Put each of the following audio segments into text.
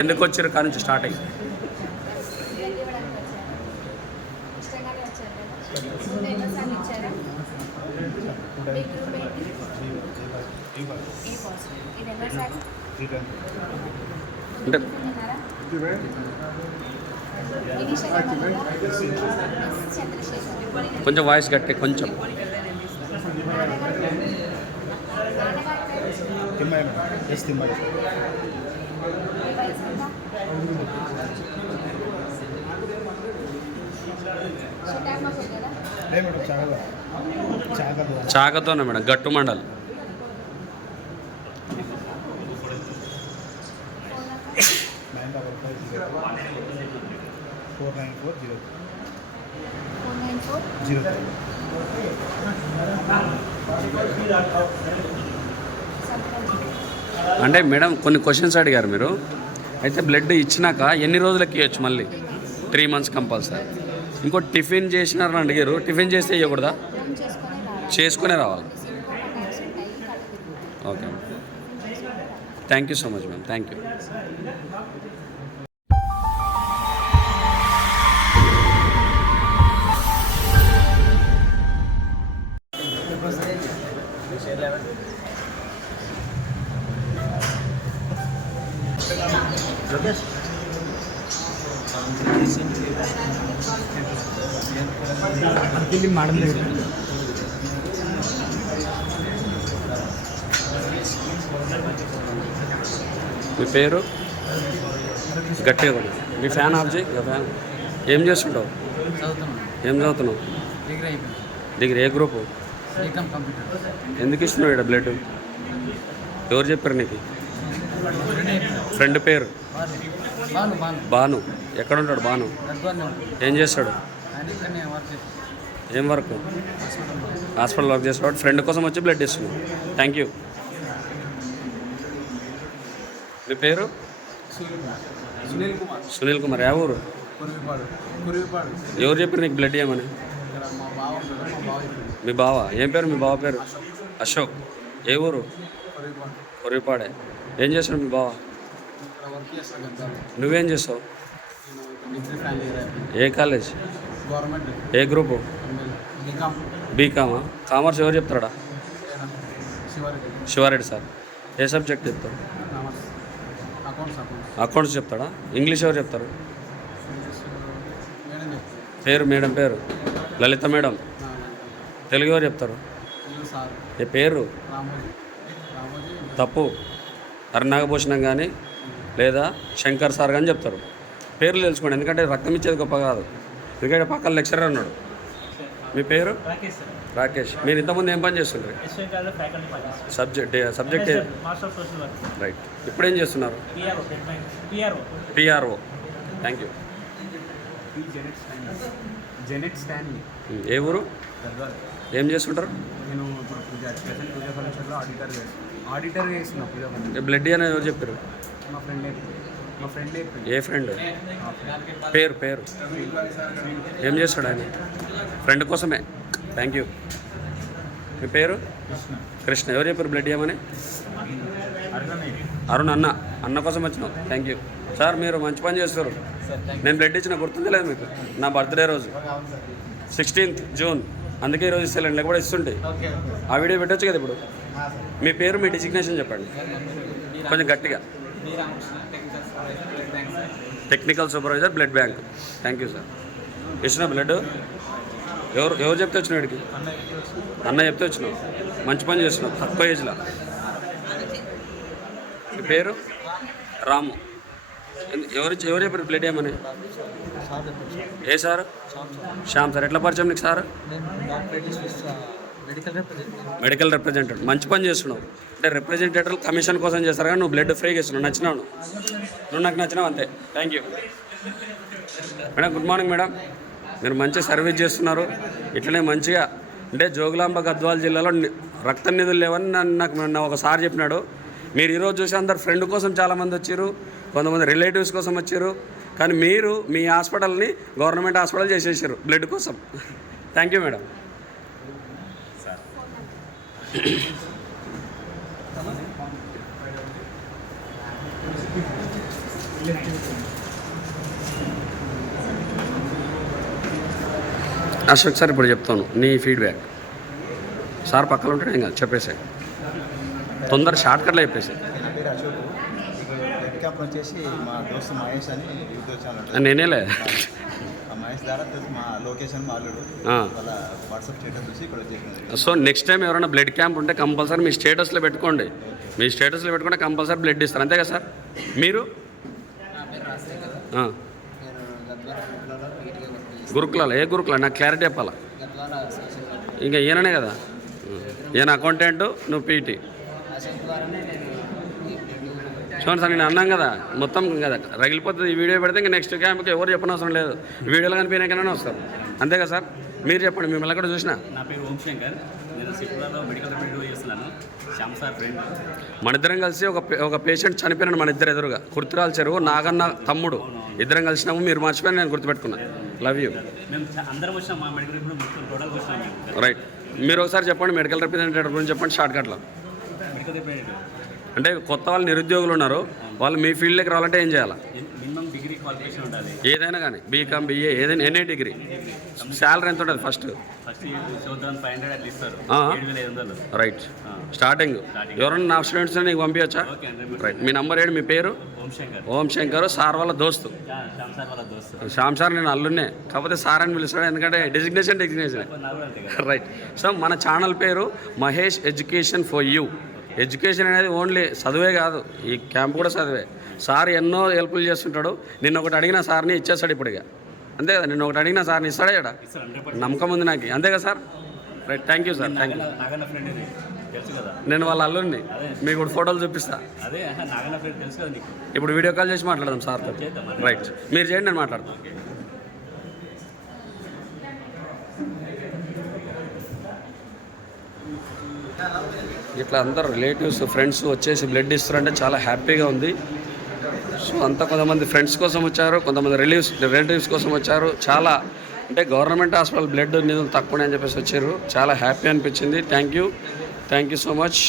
ఎందుకు వచ్చారు కాడ నుంచి స్టార్ట్ అయ్యి బ్లడ్ ఇవ్వడానికి వచ్చారు ఇష్టంగానే వచ్చారు కదా ముందు ఎన్నోసార్లు ఇచ్చారా మీ గ్రూప్ ఏంటి ఏ పాజిటివ్ ఇది ఎన్నోసార్లు అంటే ఉన్నారా ఇనిషియల్ చంద్రశేఖర్ కొంచెం వాయిస్ గట్టి కొంచెం నాన్నగారు నాన్నగారు పేరు Timmayi madam yes Timmayi చాకతోనే madam Gattu mandal. Four nine four zero. Four nine four zero. అంటే మేడం కొన్ని క్వశ్చన్స్ అడిగారు మీరు. అయితే బ్లడ్ ఇచ్చినాక ఎన్ని రోజులకి ఇవ్వచ్చు మళ్ళీ? త్రీ మంత్స్ కంపల్సరీ ఇంకో టిఫిన్ చేసినారని అడిగారు. టిఫిన్ చేస్తే ఇవ్వకూడదా రావాలి చేసుకునే రావాలి. Okay thank you so much ma'am thank you madam దగ్గర. మీ పేరు? గట్టిగా కొడు. మీ ఫ్యాన్ ఆఫ్ చేయి ఫ్యాన్. ఏం చేస్తుంటావు? ఏం చదువుతున్నావు? డిగ్రీ ఏ గ్రూపు? ఎందుకు ఇస్తున్నావు ఇక్కడ బ్లడ్? ఎవరు చెప్పారు నీకు? ఫ్రెండ్ పేరు? బాను ఎక్కడ ఉంటాడు బాను? ఏం చేస్తాడు? ఏం వర్క్? హాస్పిటల్ వర్క్ చేస్తాడు. ఫ్రెండ్ కోసం వచ్చి బ్లడ్ ఇస్తున్నావు థ్యాంక్ యూ మీ పేరు? సునీల్ కుమార్. సునీల్ కుమార్. ఏ ఊరు? ఎవరు చెప్పారు నీకు బ్లడ్ ఇక్కడ మా బావ ఏం పేరు? మీ బావ పేరు? అశోక్. ఏ ఊరు? కొరిపాడే ఏం చేస్తాడు మీ బావ? నువ్వేం చేస్తావు? ఏ కాలేజ్? ఏ గ్రూపు? B Com? కామర్స్ ఎవరు చెప్తాడా శివారెడ్డి సార్. ఏ సబ్జెక్ట్ చెప్తారు కామర్స్ అకౌంట్స్ చెప్తాడా? ఇంగ్లీష్ ఎవరు చెప్తారు? పేరు మేడం పేరు? లలిత మేడం. తెలుగు ఎవరు చెప్తారు? ఏ పేరు? తప్పు. అరుణాగభూషణం కానీ లేదా శంకర్ సార్ కానీ చెప్తారు. పేర్లు తెలుసుకోండి. ఎందుకంటే రక్తం ఇచ్చేది గొప్ప కాదు. ఎందుకంటే పక్కన లెక్చరర్ అన్నాడు మీ పేరు? రాకేష్ సార్. రాకేష్. మీరు ఇంతకుముందు ఏం పని పనిచేస్తారు సబ్జెక్ట్ సబ్జెక్ట్ రైట్. ఇప్పుడేం చేస్తున్నారు? PRO PRO. PRO. Thank you Janet Stanley. ఏ ఊరు? ఏం చేస్తుంటారు? నేను ఇప్పుడు పూజ ప్రజెంట్ పూజా ఫంక్షన్లో ఆడిటర్ ఆడిటర్ చేస్తున్నా పూజా ఫంక్షన్. బ్లడ్ అని ఎవరు చెప్పారు? మా ఫ్రెండ్ మా ఫ్రెండ్ ఏ ఫ్రెండ్? పేరు పేరు. ఏం చేస్తాడు ఆయన? ఫ్రెండ్ కోసమే. Thank you. మీ పేరు? కృష్ణ. ఎవరు చెప్పారు బ్లడ్ ఇవ్వమని? అరుణ్ అన్న. అన్న కోసం వచ్చినావు. Thank you. సార్ మీరు మంచి పని చేస్తారు నేను బ్లడ్ ఇచ్చిన గుర్తుంది లేదు మీకు. నా బర్త్డే రోజు. Sixteenth June. అందుకే ఈరోజు ఇస్తలేండి లేకపోతే ఇస్తుంటే. ఆ వీడియో పెట్టొచ్చు కదా ఇప్పుడు? మీ పేరు మీ డిజిగ్నేషన్ చెప్పండి. కొంచెం గట్టిగా. Technical supervisor blood bank thank you sir ఇచ్చిన బ్లడ్ ఎవరు ఎవరు చెప్తే వచ్చిన వీడికి అన్న చెప్తే వచ్చినావు. మంచి పని చేస్తున్నావు తక్కువ ఏజ్లో మీ పేరు? రాము. ఎవరు ఎవరు చెప్పారు బ్లడ్ ఏమని? ఏ సార్? శ్యామ్ సార్. ఎట్లా పరిచయం నీకు సార్? Medical representative. మంచి పని చేస్తున్నావు. అంటే రిప్రజెంటేటివ్ కమిషన్ కోసం చేస్తారు కానీ నువ్వు బ్లడ్ ఫ్రీగా ఇస్తున్నావు నచ్చినావు నువ్వు. నాకు నచ్చినావు అంతే. Thank you madam good morning madam. మీరు మంచి సర్వీస్ చేస్తున్నారు. ఇట్లనే మంచిగా అంటే జోగులాంబ గద్వాల జిల్లాలో రక్త నిధులు లేవని నన్ను నాకు మొన్న ఒకసారి చెప్పినాడు. మీరు ఈరోజు చూసి అందరు ఫ్రెండ్ కోసం చాలామంది వచ్చారు. కొంతమంది రిలేటివ్స్ కోసం వచ్చారు. కానీ మీరు మీ హాస్పిటల్ని గవర్నమెంట్ హాస్పిటల్ చేసేసారు బ్లడ్ కోసం. Thank you madam. Ashok sir ఇప్పుడు చెప్తాను నీ ఫీడ్బ్యాక్. సార్ పక్కన ఉంటాడు ఇంకా చెప్పేసాయి తొందర షార్ట్ కట్లో రెడ్ క్యాంప్ వచ్చేసి మా దోస్తు మహేష్ అని యూత్ వచ్చాను నేనేలే. ఆ మహేష్ ద్వారా తెలుసు మా లొకేషన్ మా అల్లుడు. ఆ. వాళ్ళ వాట్సాప్ స్టేటస్ చూసి ఇక్కడ వచ్చేసిన సో నెక్స్ట్ టైం ఎవరైనా బ్లడ్ క్యాంప్ ఉంటే కంపల్సరీ మీ స్టేటస్లో పెట్టుకోండి. మీ స్టేటస్లో పెట్టుకుంటే కంపల్సరీ బ్లడ్ ఇస్తారు. అంతే కదా సార్? మీరు? ఆ. గురుకులాలు ఏ గురుకులా నాకు క్లారిటీ చెప్పాలా? ఇంకా ఈయననే కదా? ఈయన అకౌంటెంట్ నువ్వు పీటీ చూడండి సార్ నేను అన్నాం కదా మొత్తం కదా రగిలిపోతుంది ఈ వీడియో పెడితే ఇంకా నెక్స్ట్ క్యాంప్కి ఎవరు చెప్పనవసరం లేదు. వీడియోలో కనిపించాకనే వస్తారు. అంతే కదా సార్? మీరు చెప్పండి మిమ్మల్ని ఎక్కడ చూసినా. నా పేరు ఓం శంకర్. నేను సిక్కులలో మెడికల్ రిప్రజెంటేటివ్ చేస్తున్నాను. శ్యామ్ సార్ ఫ్రెండ్ మన ఇద్దరం కలిసి ఒక ఒక పేషెంట్ చనిపోయినాడు మన ఇద్దరు ఎదురుగా. కుర్తిరాల చెరువు నాగన్న తమ్ముడు. ఇద్దరం కలిసినాము మీరు మర్చిపోయి నేను గుర్తుపెట్టుకున్నా. లవ్ యూ మేము చ- అందరం వచ్చినాం మా మెడికల్ రిప్రజెంటేటివ్ మొత్తం టోటల్ వచ్చినాం మేము. రైట్ మీరు ఒకసారి చెప్పండి మెడికల్ రిప్రజెంటేటివ్ గురించి చెప్పండి షార్ట్ కట్లో మెడికల్ రిప్రజెంటేటివ్ అంటే కొత్త వాళ్ళు నిరుద్యోగులు ఉన్నారు వాళ్ళు మీ ఫీల్డ్లోకి రావాలంటే ఏం చేయాలి? మినిమం డిగ్రీ క్వాలిఫికేషన్ ఉండాలి. ఏదైనా కానీ బీకామ్ బీఏ ఏదైనా ఎనీ డిగ్రీ. శాలరీ ఎంత ఉంటుంది ఫస్ట్. ఏడు రైట్. స్టార్టింగ్. ఎవరన్నా నా స్టూడెంట్స్ నీకు పంపించచ్చా? రైట్. మీ నంబర్ ఏంటి? మీ పేరు? ఓం శంకర్. ఓం శంకర్ సార్ వాళ్ళ దోస్తు. శ్యామ్ సార్ నేను అల్లున్నే కాకపోతే సార్ అని పిలుస్తాడు ఎందుకంటే డెసిగ్నేషన్ డెసిగ్నేషన్ రైట్. సో మన ఛానల్ పేరు Mahesh education for you. Education అనేది ఓన్లీ చదువే కాదు ఈ క్యాంప్ కూడా చదివే. సార్ ఎన్నో హెల్ప్లు చేస్తుంటాడు. నిన్న ఒకటి అడిగిన సార్ని ఇచ్చేస్తాడు ఇప్పుడు ఇక అంతే కదా నిన్న ఒకటి అడిగిన సార్ని ఇస్తాడా ఇక్కడ నమ్మకం ఉంది నాకు. అంతే కదా sir? Right thank you sir thank you నేను వాళ్ళ అల్లుడిని. మీకు ఇప్పుడు ఫోటోలు చూపిస్తా. ఇప్పుడు వీడియో కాల్ చేసి మాట్లాడదాం సార్తో. రైట్. మీరు చేయండి నేను మాట్లాడతాను. ఇట్లా అందరు రిలేటివ్స్ ఫ్రెండ్స్ వచ్చేసి బ్లడ్ ఇస్తారంటే చాలా హ్యాపీగా ఉంది. సో అంతా కొంతమంది ఫ్రెండ్స్ కోసం వచ్చారు కొంతమంది రిలీవ్స్ రిలేటివ్స్ కోసం వచ్చారు. చాలా అంటే గవర్నమెంట్ హాస్పిటల్ బ్లడ్ నిధులు తక్కువనే అని చెప్పేసి వచ్చారు. చాలా హ్యాపీ అనిపించింది. Thank you thank you so much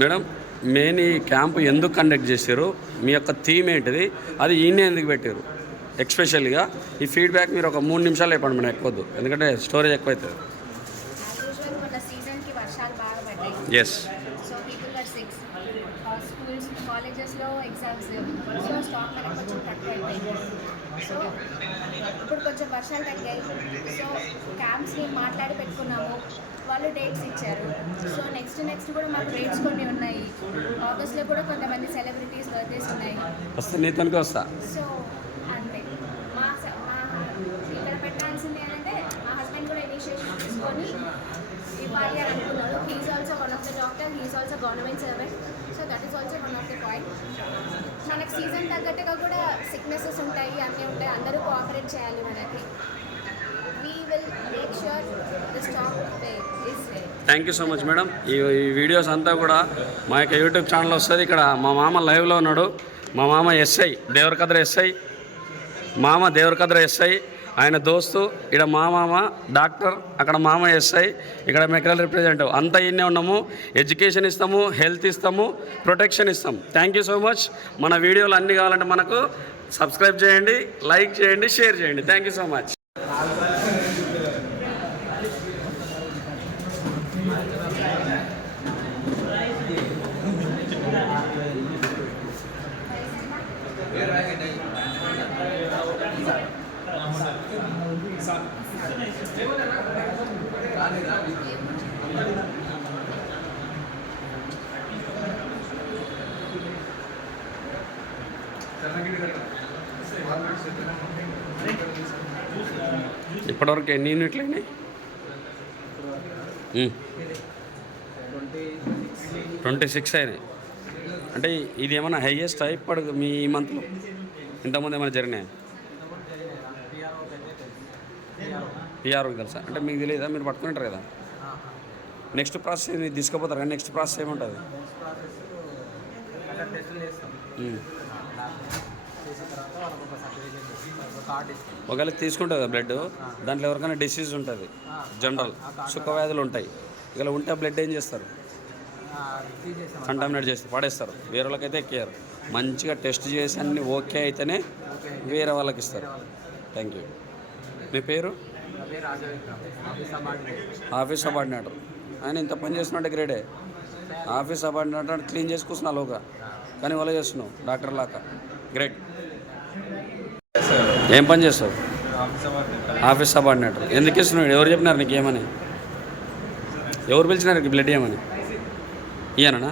madam main ఈ క్యాంప్ ఎందుకు కండక్ట్ చేశారు? మీ యొక్క థీమ్ ఏంటిది? అది ఈయన ఎందుకు పెట్టారు? ఎక్స్పెషల్గా ఈ ఫీడ్బ్యాక్ మీరు ఒక మూడు నిమిషాలు చెప్పండి మనం ఎక్కువద్దు. ఎందుకంటే స్టోరేజ్ ఎక్కువ అవుతుంది యూజువల్ సీజన్కి వర్షాలు బాగా పడ్డాయి yes so people are sick schools కాలేజెస్లో ఎగ్జామ్స్ సో స్టాక్ మనకు కొంచెం తక్కువ అయిపోయింది సో ఇప్పుడు కొంచెం వర్షాలు తగ్గాయి సో క్యాంప్స్ని మాట్లాడి పెట్టుకున్నాము వాళ్ళు డేట్స్ ఇచ్చారు సో నెక్స్ట్ నెక్స్ట్ కూడా మాకు డేట్స్ కొన్ని ఉన్నాయి ఆగస్ట్లో కూడా కొంతమంది సెలబ్రిటీస్ బర్త్డేస్ ఉన్నాయి వస్తే నీతోనికి వస్తా సో అంతే మా స- మా ఇక్కడ పెట్టాల్సింది ఏంటంటే మా హస్బెండ్ కూడా ఇనిషియేషన్ తీసుకొని ఇవ్వాలి అని అనుకున్నారు. He's also one of the doctor he's also government servant so that is also one of the point మనకు సీజన్ తగ్గట్టుగా కూడా సిక్నెసెస్ ఉంటాయి అన్నీ ఉంటాయి. అందరూ కోఆపరేట్ చేయాలి మనకి. We will make sure the stock is thank you so much madam ఈ ఈ వీడియోస్ అంతా కూడా మా యొక్క యూట్యూబ్ ఛానల్ వస్తుంది. ఇక్కడ మా మామ లైవ్లో ఉన్నాడు. మా మామ ఎస్ఐ దేవరకద్ర ఎస్ఐ మామ దేవరకద్ర ఎస్ఐ ఆయన దోస్తు ఇక్కడ మా మామ డాక్టర్ అక్కడ మామ ఎస్ఐ ఇక్కడ మెకరల్ రిప్రజెంటేటివ్ అంతా ఇన్నే ఉన్నాము. ఎడ్యుకేషన్ ఇస్తాము హెల్త్ ఇస్తాము ప్రొటెక్షన్ ఇస్తాం. థ్యాంక్ యూ సో మచ్ మన వీడియోలు అన్నీ కావాలంటే మనకు సబ్స్క్రైబ్ చేయండి లైక్ చేయండి షేర్ చేయండి. థ్యాంక్ యూ సో మచ్ ఇప్పటివరకు ఎన్ని యూనిట్లు అయినాయి? ట్వంటీ సిక్స్ అయినాయి. అంటే ఇది ఏమైనా హైయెస్ట్ ఇప్పుడు మీ మంత్లో? ఇంతకుముందు ఏమైనా జరిగినాయి? పిఆర్ఓకి తెలుసా? అంటే మీకు తెలియదా? మీరు పట్టుకుంటారు కదా? నెక్స్ట్ ప్రాసెస్ తీసుకుపోతారు కానీ నెక్స్ట్ ప్రాసెస్ ఏముంటుంది? చేసిన తర్వాత వాళ్ళకి ఒక సర్టిఫికేట్ కార్డు ఒకవేళ తీసుకుంటుంది కదా బ్లడ్ దాంట్లో ఎవరికైనా డిసీజ్ ఉంటుంది జనరల్ సుఖవ్యాధులు ఉంటాయి. ఇలా ఉంటే బ్లడ్ ఏం చేస్తారు? కంటామినేట్ చేసి పడేస్తారు. వేరే వాళ్ళకైతే ఎక్కారు మంచిగా టెస్ట్ చేసి అన్ని ఓకే అయితేనే వేరే వాళ్ళకి ఇస్తారు. థ్యాంక్ యూ మీ పేరు? ఆఫీస్ అపార్ట్మెంట్ సబార్డినేటర్ ఆయన ఇంత పని చేస్తున్నట్టు గ్రేడే ఆఫీస్ సబార్డినేటర్ అంటే క్లీన్ చేసి లోగా. కానీ వాళ్ళు చేస్తున్నావు డాక్టర్ లాగా. గ్రేట్ ఏం పని చేస్తావు? Office subordinator. ఎందుకు ఇస్తున్నాడు ఎవరు చెప్పినారు నీకు ఏమని? ఎవరు పిలిచినారు నీకు బ్లడ్ ఏమని? ఈయననా?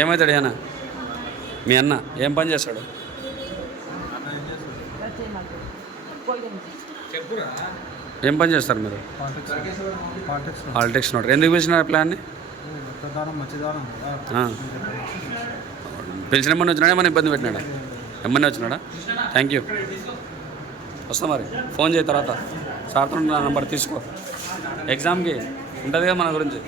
ఏమవుతాడు ఈయన? మీ అన్న? ఏం పని చేస్తాడు? ఏం పని చేస్తారు మీరు? పాలిటిక్స్ నోటర్ ఎందుకు పిలిచినారు ప్లాన్ని? పిలిచినమ్మని పిలిచిన వచ్చినాడా? ఏమన్నా ఇబ్బంది పెట్టినాడా? ఏమన్నా వచ్చినాడా? Thank you. వస్తా మరి. ఫోన్ చేయ తర్వాత. సార్తో నా నెంబర్ తీసుకో. ఎగ్జామ్కి ఉంటుంది కదా మన గురించి.